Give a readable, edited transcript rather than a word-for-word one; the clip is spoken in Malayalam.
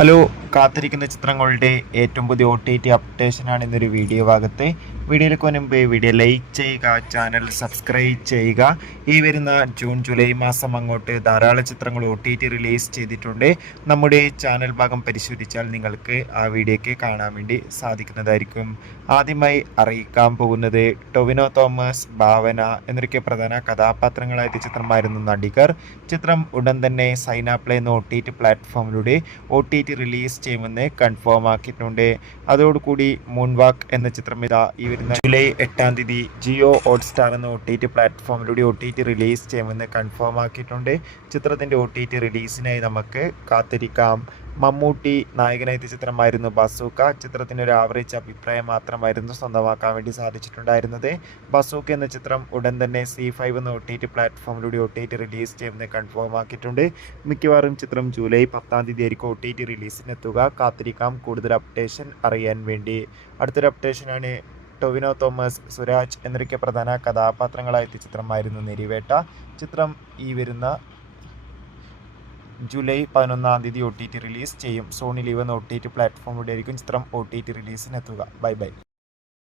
ഹലോ, കാത്തിരിക്കുന്ന ചിത്രങ്ങളുടെ ഏറ്റവും പുതിയ OTT അപ്ഡേഷനാണ് ഇന്നൊരു വീഡിയോ ഭാഗത്ത്. വീഡിയോയിലേക്ക് മുൻപ് വീഡിയോ ലൈക്ക് ചെയ്യുക, ചാനൽ സബ്സ്ക്രൈബ് ചെയ്യുക. ഈ വരുന്ന ജൂൺ ജൂലൈ മാസം അങ്ങോട്ട് ധാരാളം ചിത്രങ്ങൾ OTT റിലീസ് ചെയ്തിട്ടുണ്ട്. നമ്മുടെ ചാനൽ ഭാഗം പരിശോധിച്ചാൽ നിങ്ങൾക്ക് ആ വീഡിയോയ്ക്ക് കാണാൻ വേണ്ടി സാധിക്കുന്നതായിരിക്കും. ആദ്യമായി അറിയിക്കാൻ പോകുന്നത് ടൊവിനോ തോമസ്, ഭാവന എന്നൊക്കെ പ്രധാന കഥാപാത്രങ്ങളായ ചിത്രമായിരുന്നു നടികർ. ചിത്രം ഉടൻ തന്നെ സൈനാപ്ലേ എന്ന OTT പ്ലാറ്റ്ഫോമിലൂടെ OTT റിലീസ് ചെയ്യുമെന്ന് കൺഫേം ആക്കിയിട്ടുണ്ട്. അതോടുകൂടി മൂൺവാക്ക് എന്ന ചിത്രം ഈ വരുന്ന ജൂലൈ 8-ാം തീയതി ജിയോ ഹോട്ട്സ്റ്റാർ എന്ന OTT പ്ലാറ്റ്ഫോമിലൂടെ OTT റിലീസ് ചെയ്യുമെന്ന് കൺഫേം ആക്കിയിട്ടുണ്ട്. ചിത്രത്തിൻ്റെ OTT റിലീസിനായി നമുക്ക് കാത്തിരിക്കാം. മമ്മൂട്ടി നായകനായ ചിത്രമായിരുന്നു ബസൂക്ക. ചിത്രത്തിന് ഒരു ആവറേജ് അഭിപ്രായം മാത്രമായിരുന്നു സ്വന്തമാക്കാൻ വേണ്ടി സാധിച്ചിട്ടുണ്ടായിരുന്നത്. ബസൂക്ക എന്ന ചിത്രം ഉടൻ തന്നെ C5 എന്ന OTT പ്ലാറ്റ്ഫോമിലൂടെ OTT റിലീസ് ചെയ്യുമെന്ന് കൺഫേം ആക്കിയിട്ടുണ്ട്. മിക്കവാറും ചിത്രം ജൂലൈ 10-ാം തീയതി ആയിരിക്കും OTT റിലീസിനെത്തുക. കാത്തിരിക്കാം കൂടുതൽ അപ്ഡേഷൻ അറിയാൻ വേണ്ടി. അടുത്തൊരു അപ്ഡേഷനാണ് ടൊവിനോ തോമസ്, സുരാജ് എന്നൊക്കെ പ്രധാന കഥാപാത്രങ്ങളായ ചിത്രമായിരുന്നു നെരിവേട്ട. ചിത്രം ഈ വരുന്ന ജൂലൈ 11-ാം തീയതി OTT റിലീസ് ചെയ്യും. സോണി ലീവ് എന്ന OTT പ്ലാറ്റ്ഫോമിലൂടെ ആയിരിക്കും ചിത്രം OTT റിലീസിനെത്തുക. Bye bye.